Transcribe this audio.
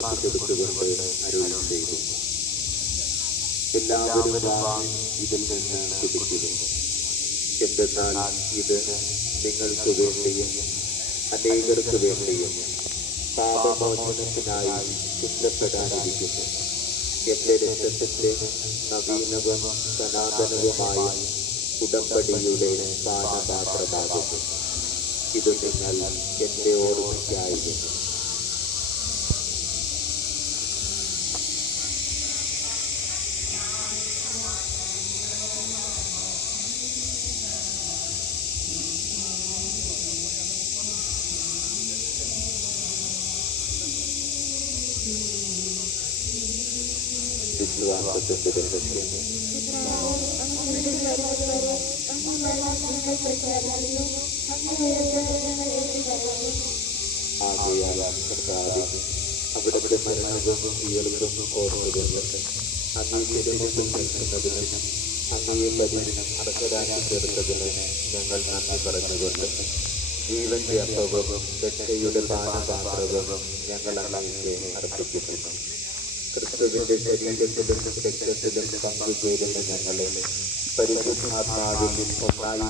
കൊടുത്തുകൊണ്ട് അരുൾ ചെയ്തു. എല്ലാവരും വാങ്ങി ഇതിൽ നിന്ന് കുടിക്കുന്നു. എന്തെന്നാൽ ഇത് നിങ്ങൾക്ക് വേണ്ടിയും അനേകർക്ക് വേണ്ടിയും പാപമോചനത്തിനായി ചിന്തപ്പെടാനിരിക്കുന്നു. എന്റെ രക്തത്തിന്റെ നവീനവും സനാതനവുമായ ഉടമ്പടിയുടെ പാനപാത്രമാകുന്നു. ഇത് നിങ്ങൾ എന്റെ ഓർമ്മയ്ക്കായിരുന്നു. വിശ്വാസത്തിന്റെ രഹസ്യം. ആകയാൽ കർത്താവേ, അവിടുത്തെ മരണവും ഉയർത്തും ഓർമ്മകൾക്ക് അങ്ങേ തിരുമുമ്പിൽ നിൽക്കുന്നതിനും അങ്ങയെ പരിചയം അർഹരാക്കി തീർത്തതിന് ഞങ്ങൾ നന്ദി പറഞ്ഞുകൊണ്ട് ജീവന്റെ അപ്പവും രക്ഷയുടെ പാനപാത്രവും ഞങ്ങൾ അങ്ങേക്ക് അർപ്പിക്കുന്നു. ക്രിസ്തുവിന്റെ ശരീരത്തിലും രക്തത്തിലും പങ്കുചേരുന്ന ഞങ്ങളെ പരിശുദ്ധാത്മാവിൽ ഒന്നായി